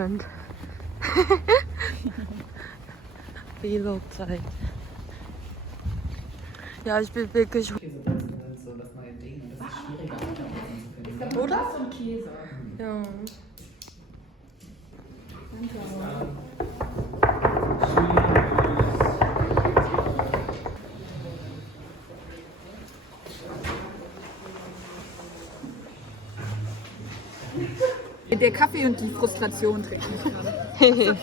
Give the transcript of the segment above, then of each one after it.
Und Velozeit. Ja, ich bin wirklich. Käsebotzen sind so das neue Ding und das ist schwieriger Unterbotzen zu finden. Ich glaube, oder? Das und Käse. Ja. Der Kaffee und die Frustration trägt mich gerade.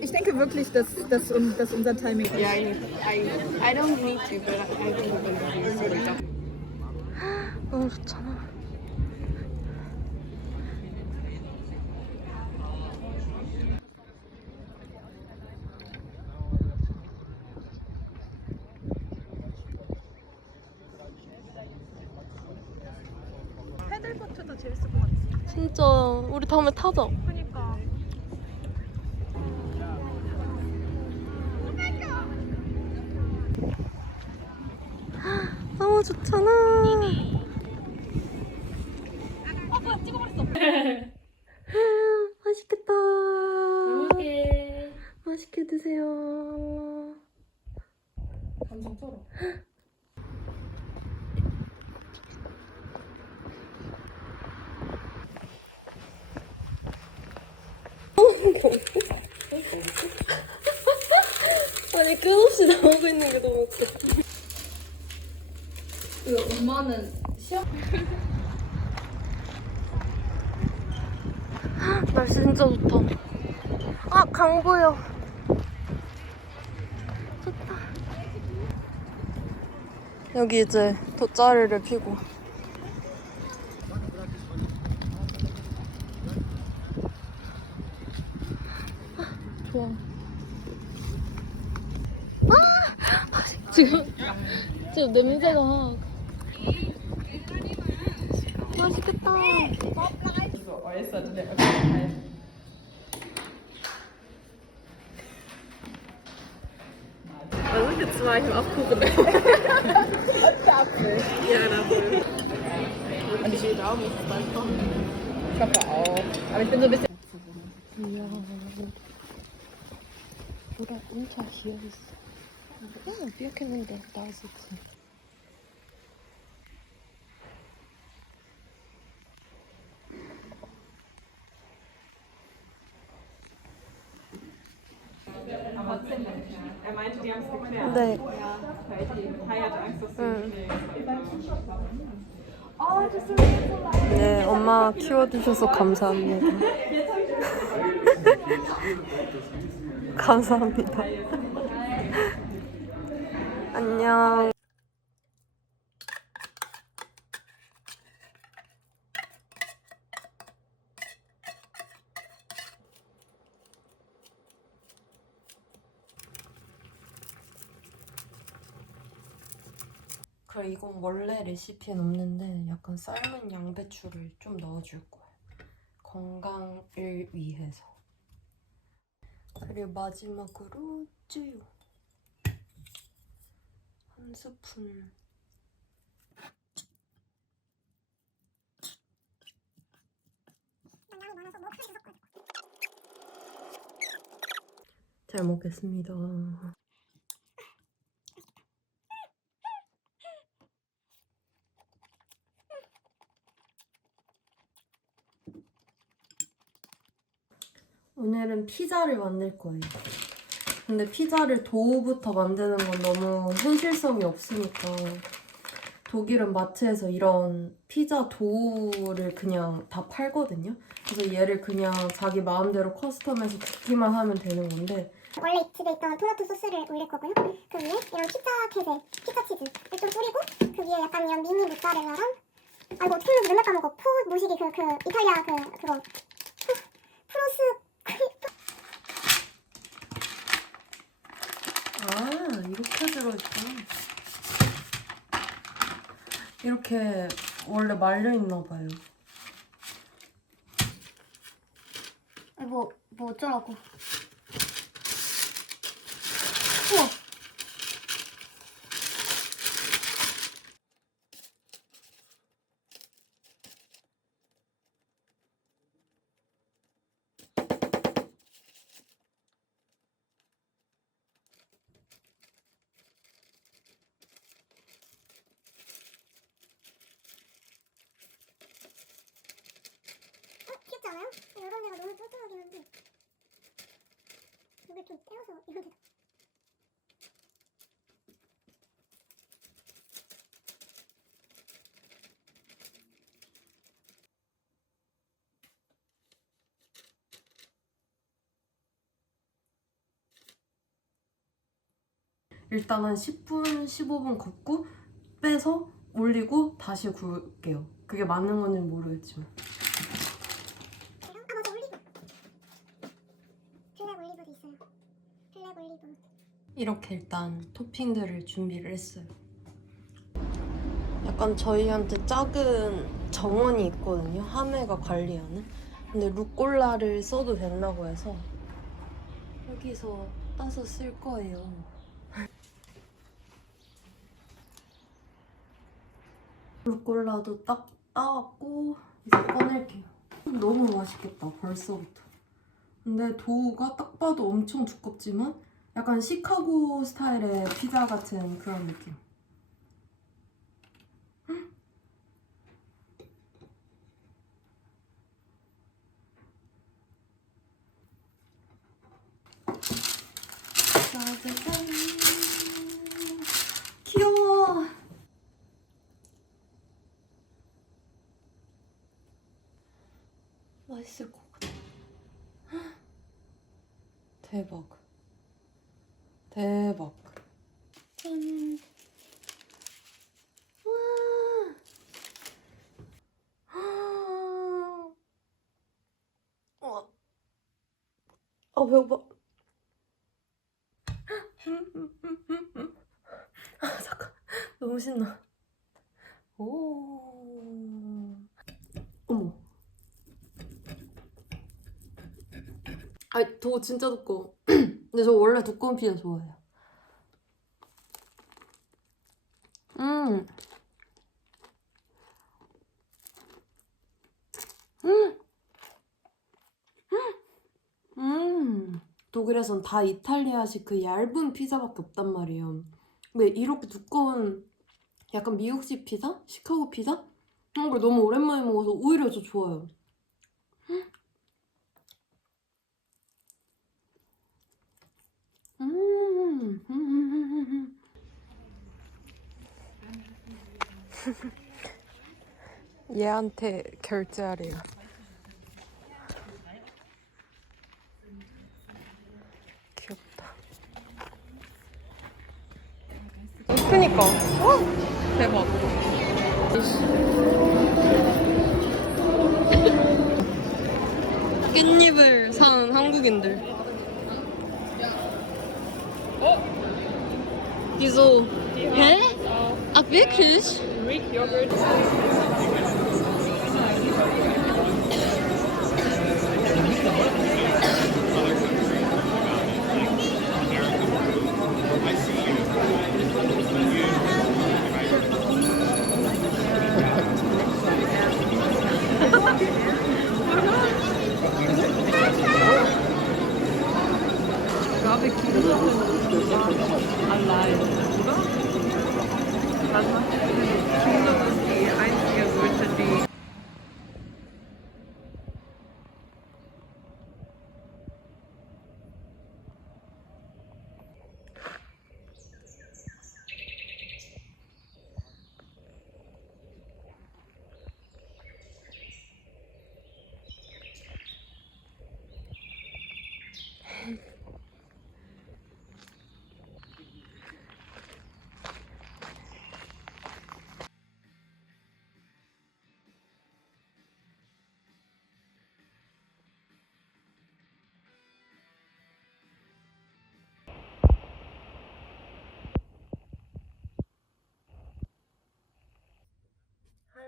Ich denke wirklich, dass unser Timing ist. Yeah, I don't need to, but I think 너무 좋잖아. 패들보트도 재밌을 것 같아. 진짜 우리 다음에 타자. 그러니까. 너무 좋잖아. 맛있겠다. 맛있게 드세요. 감성 쩔어. 아니 끝없이 나오고 있는 게 너무 웃겨. 엄마는 시험 날씨 진짜 좋다. 아, 강 보여. 좋다. 여기 이제 돗자리를 피고. 아, 좋아. 아! 지금 냄새가. 맛있겠다. so äußert in der Öffentlichkeit. Also jetzt war ich auf Kuchen. Apfel. Ja, dafür. Und ich will auch nicht bald kommen. Ich hoffe auch. Aber ich bin so ein bisschen. Ja. Oder unter hier ist. Ja, wir können doch da sitzen. Er meinte, die haben es geklärt. 네. Weil die Kai hatte Angst, dass sie 네, 엄마 키워주셔서 감사합니다. 감사합니다. 안녕. 그래, 이건 원래 레시피엔 없는데 약간 삶은 양배추를 좀 넣어줄 거야. 건강을 위해서. 그리고 마지막으로 쯔유. 한 스푼. 잘 먹겠습니다. 오늘은 피자를 만들 거예요. 근데 피자를 도우부터 만드는 건 너무 현실성이 없으니까 독일은 마트에서 이런 피자 도우를 그냥 다 팔거든요. 그래서 얘를 그냥 자기 마음대로 커스텀해서 굽기만 하면 되는 건데 원래 집에 있던 토마토 소스를 올릴 거고요. 그 위에 이런 피자 케세, 피자 치즈를 좀 뿌리고 그 위에 약간 이런 미니 모짜렐라랑 아 이거 어떻게 하는지 맨날 까먹어. 포 모시기 그 이탈리아 그거 프로스 아, 이렇게 들어있구나. 이렇게 원래 말려있나 봐요. 뭐 어쩌라고. 우와. 죽을 좀 떼어서 이런 데다. 일단 한 10분, 15분 굽고 빼서 올리고 다시 구울게요. 그게 맞는 건지는 모르겠지만. 아 맞아, 올리브. 블랙 올리브도 있어요. 블랙 올리브. 이렇게 일단 토핑들을 준비를 했어요. 약간 저희한테 작은 정원이 있거든요. 하메가 관리하는. 근데 루꼴라를 써도 된다고 해서 여기서 따서 쓸 거예요. 루꼴라도 딱 따갖고 이제 꺼낼게요. 너무 맛있겠다, 벌써부터. 근데 도우가 딱 봐도 엄청 두껍지만 약간 시카고 스타일의 피자 같은 그런 느낌. 짜자잔. 귀여워. 맛있을 것 같아. 대박. 대박. 짠. 와. 아, 배고파. 아, 잠깐. 너무 신나. 오. 어머. 아니, 도 진짜 두꺼워. 근데 저 원래 두꺼운 피자 좋아해요. 음. 음. 독일에선 다 이탈리아식 그 얇은 피자밖에 없단 말이에요. 근데 이렇게 두꺼운 약간 미국식 피자? 시카고 피자? 이런 걸 너무 오랜만에 먹어서 오히려 더 좋아요. 얘한테 결제하래요. 귀엽다. 그니까. 대박. 깻잎을 사는 한국인들. Wieso? Hä? Ach, wirklich? Greek yogurt. Ich glaube, Kinder sind allein, oder? Was macht Kinder ist die einzige solche, die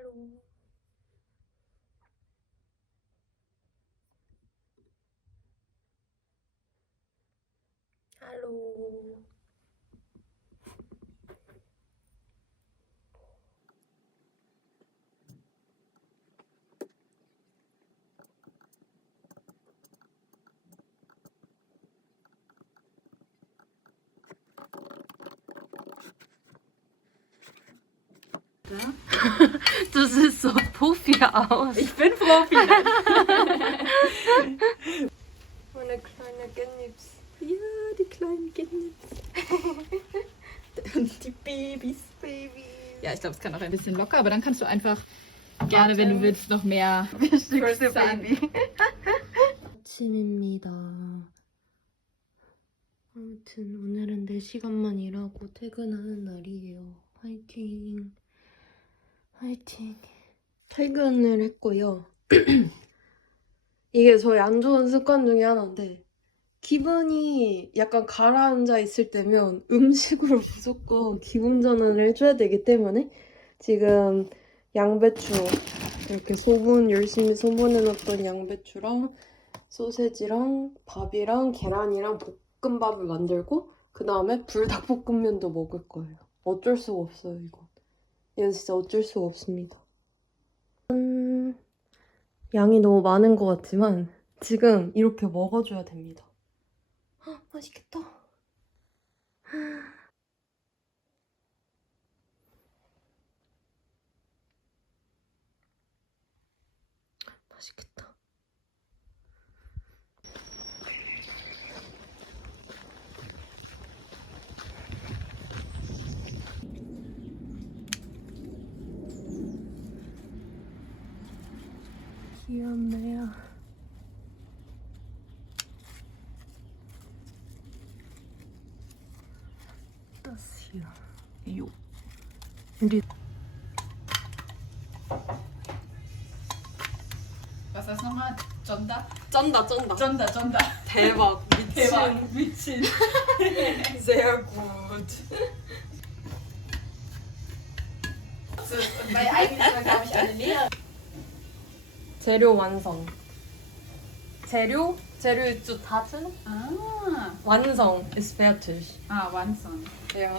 Hallo. Hallo. Du siehst so Profi aus. Ich bin Profi. Meine kleine Gnipps. Ja, die kleinen Kinder. Und die Babys. Ja, ich glaube, es kann auch ein bisschen locker, aber dann kannst du einfach gerne, wenn du willst, noch mehr sagen. 아침입니다. 아무튼 오늘은 4시간만 일하고 퇴근하는 날이에요. 화이팅. 화이팅. 퇴근을 했고요. 이게 저희 안 좋은 습관 중에 하나인데 기분이 약간 가라앉아 있을 때면 음식으로 무조건 기분 전환을 해줘야 되기 때문에 지금 양배추 이렇게 열심히 소분해놨던 양배추랑 소세지랑 밥이랑 계란이랑 볶음밥을 만들고 그 다음에 불닭볶음면도 먹을 거예요. 어쩔 수가 없어요, 이건. 이건 진짜 어쩔 수가 없습니다. 양이 너무 많은 것 같지만 지금 이렇게 먹어줘야 됩니다. 헉, 맛있겠다. 맛있겠다. 귀엽네요. Das hier. Jo. Was ist das nochmal? Jonda? 쩐다. 대박. 미친. Sehr gut. Weil eigentlich war, glaube ich, eine Lehrerin. 재료 완성. 재료 ist 다 주는? Ah, 완성 ist fertig. Wanson. Ja.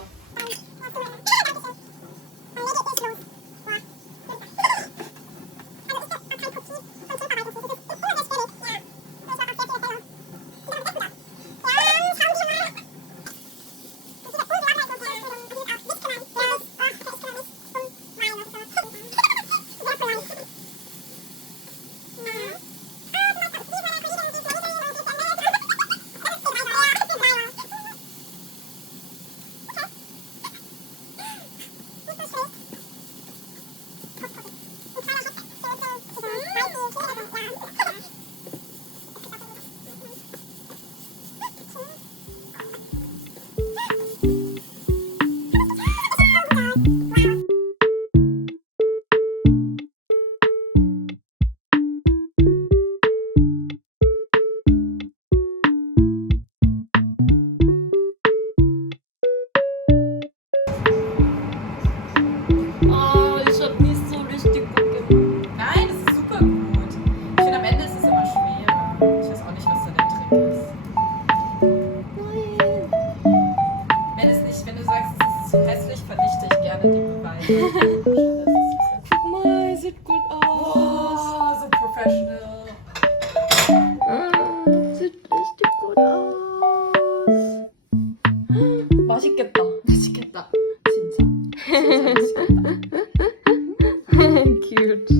Ich hab nicht so richtig gut gemacht. Nein, das ist super gut. Ich finde, am Ende ist es immer schwerer. Ich weiß auch nicht, was da der Trick ist. Wenn du sagst, es ist zu hässlich, vernichte ich gerne die Beweise. Guck mal, sieht gut aus. Oh, so professional. Sieht richtig gut aus. 맛있겠다. 맛있겠다. 진짜 맛있겠다. Cute.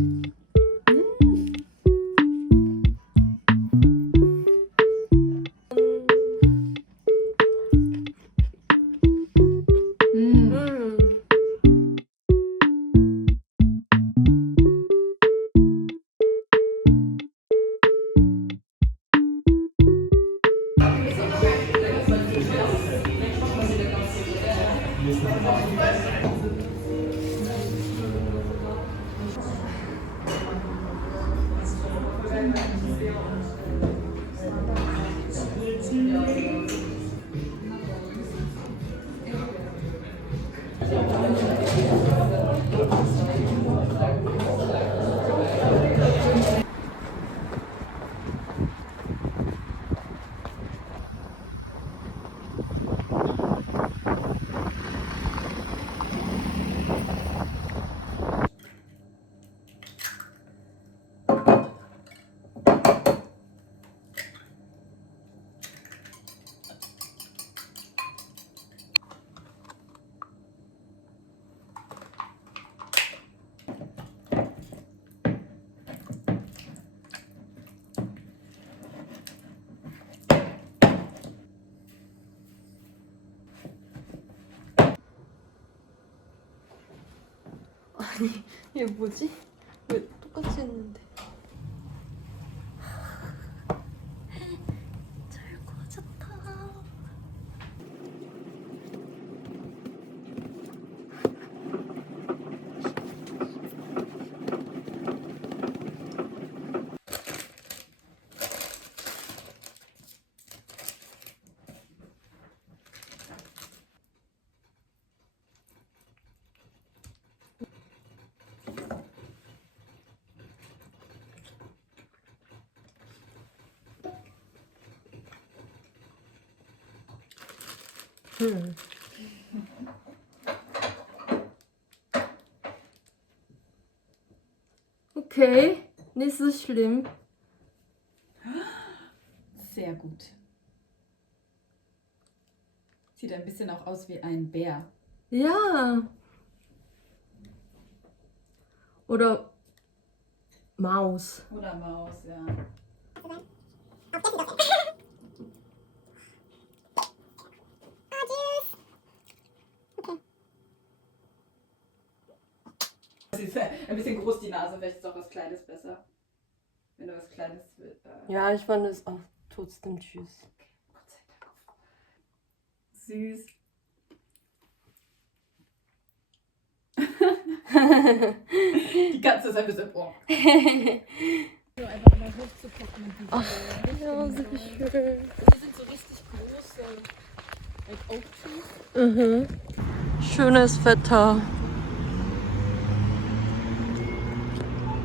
이게 뭐지? 왜 똑같이 했는데? 잘 구워졌다. Okay, nicht so schlimm. Sehr gut. Sieht ein bisschen auch aus wie ein Bär. Ja. Oder Maus. Oder Maus, ja. Das ist ein bisschen groß die Nase, vielleicht ist auch was Kleines besser. Wenn du was Kleines willst. Ja, ich fand es auch trotzdem tschüss. Gott sei Dank. Süß. Die Katze ist ein bisschen. Oh. So einfach mal hochzupacken. Und Ach, ja, so schön. die sind so richtig große, like Oak Trees. Mhm. Schönes Wetter.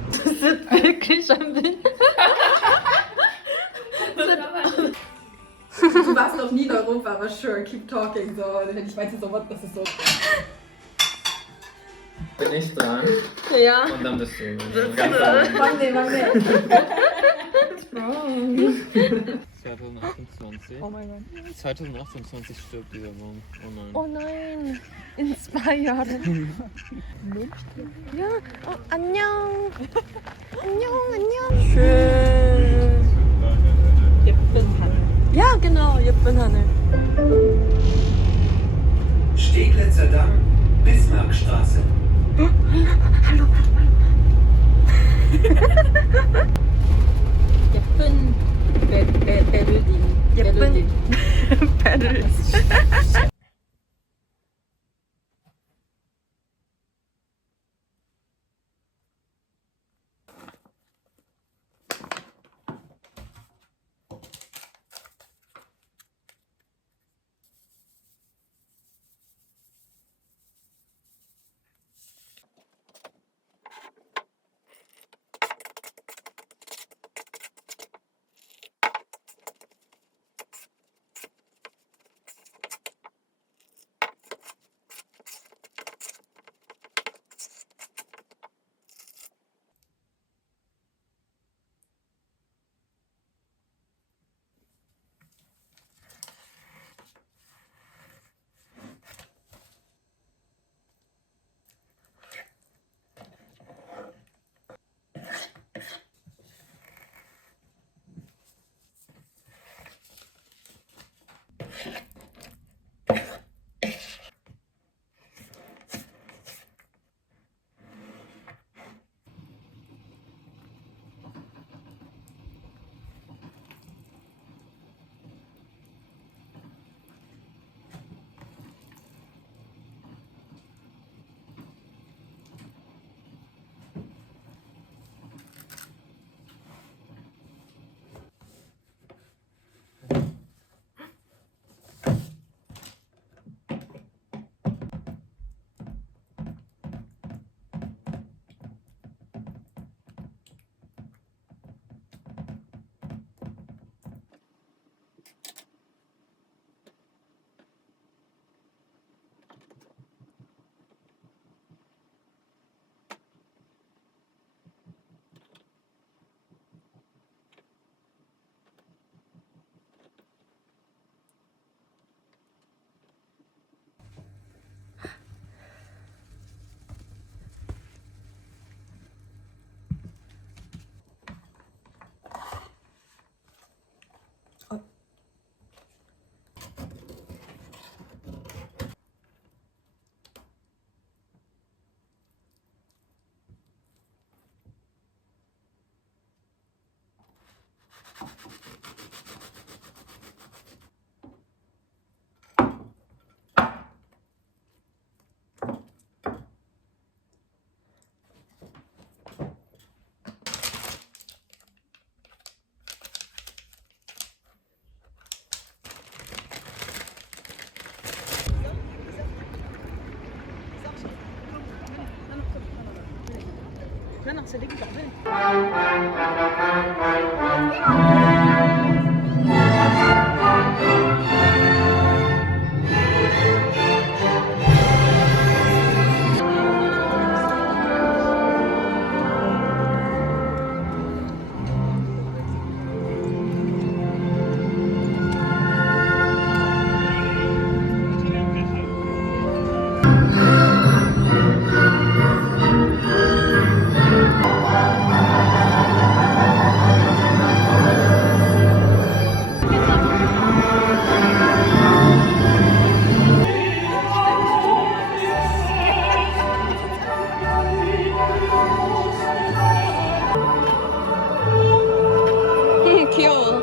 Das wird wirklich ein bisschen. Du warst noch nie in Europa, aber sure, keep talking. So, ich meinte so, das ist so. Bin ich dran Ja. und dann bist du. Ganz allein. Wann 2028. Oh mein Gott. 2028 stirbt dieser Baum. Oh nein. Oh nein, in 2 Jahren. Ja, oh, 안녕. 안녕. Schön. Ja, genau, 예쁜 하늘. Steglitzer Damm, Bismarckstraße. 예쁜 베를린. 예쁜 배를. 귀여워.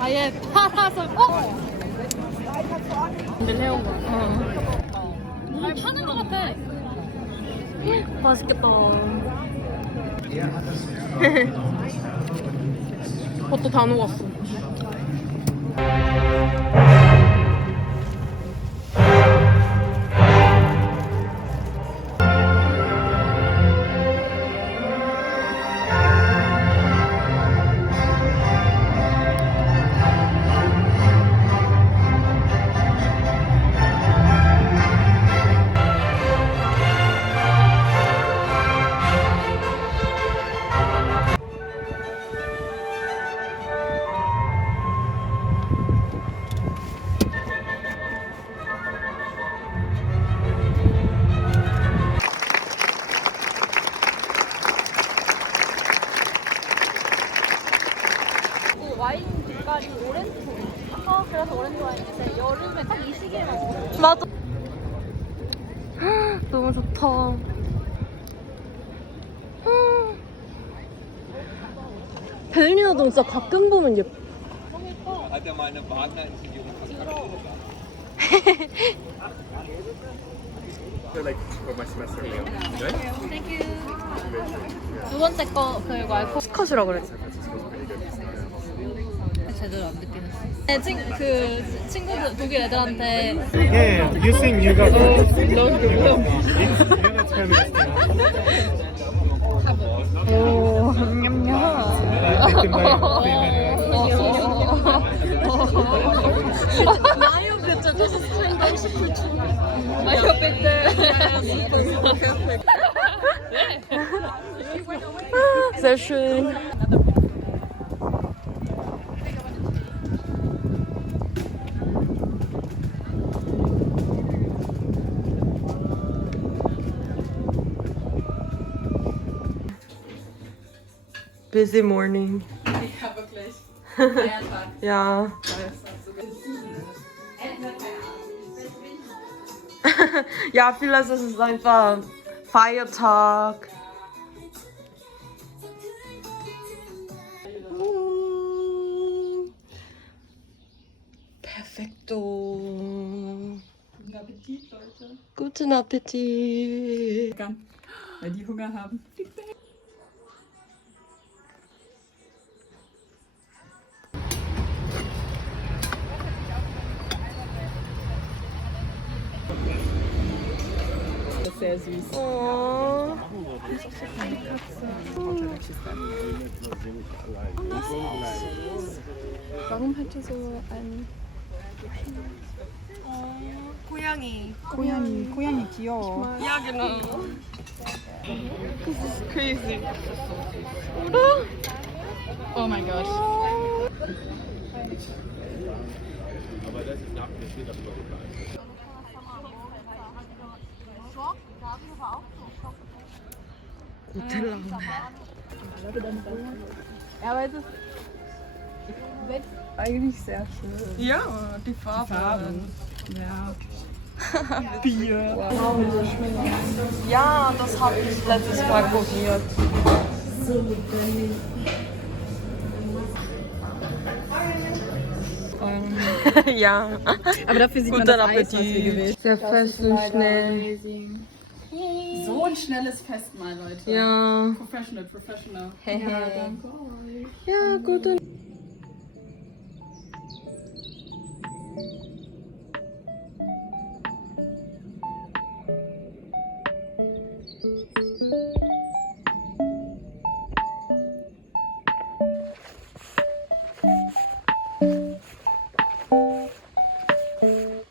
아예 팔아서 근데 해온 거. 파는 거 같아. 맛있겠다. 버터 다 녹았어. 와인 색깔이 오렌지. 그래서 오렌지 와인인데 여름에 딱 이 시기에 먹어. 맞아. 너무 좋다. 베를리너도 진짜 가끔 보면 예뻐. Hat er mal eine Wagner-Inszenierung verkackt? 두 번째 거 그리고 알코올 스컷이라 그래. 제대로 안 듣긴 했어. 네, 그 친구들 독일 애들한테 Yeah, you sing, you go. 오, 냠냠. Mario bitte, das ist kein deutsche Kultur. Mario bitte. Sehr schön. Busy morning. Ja, wirklich. Feiertag. Ja. Ja, vielleicht ist es einfach Feiertag. Perfekto. Guten Appetit, Leute. Guten Appetit. Weil die Hunger haben. Sehr süß. Oh. Warum hat die so ein 고양이. 고양이 귀여워. Ja, genau. Das ist crazy. Oder? Oh mein Gott. Nutella. Ja, aber es ist eigentlich sehr schön. Ja, die Farben. Ja. Bier. Ja, das habe ich letztes Mal probiert. So lebendig. Ja, Aber dafür sieht man Guten das Eis, was wir Appetit. gewählt Sehr fest und schnell. So ein schnelles Festmahl, Leute. Ja. Professional. Ja, danke euch. Ja, gut. Und 음.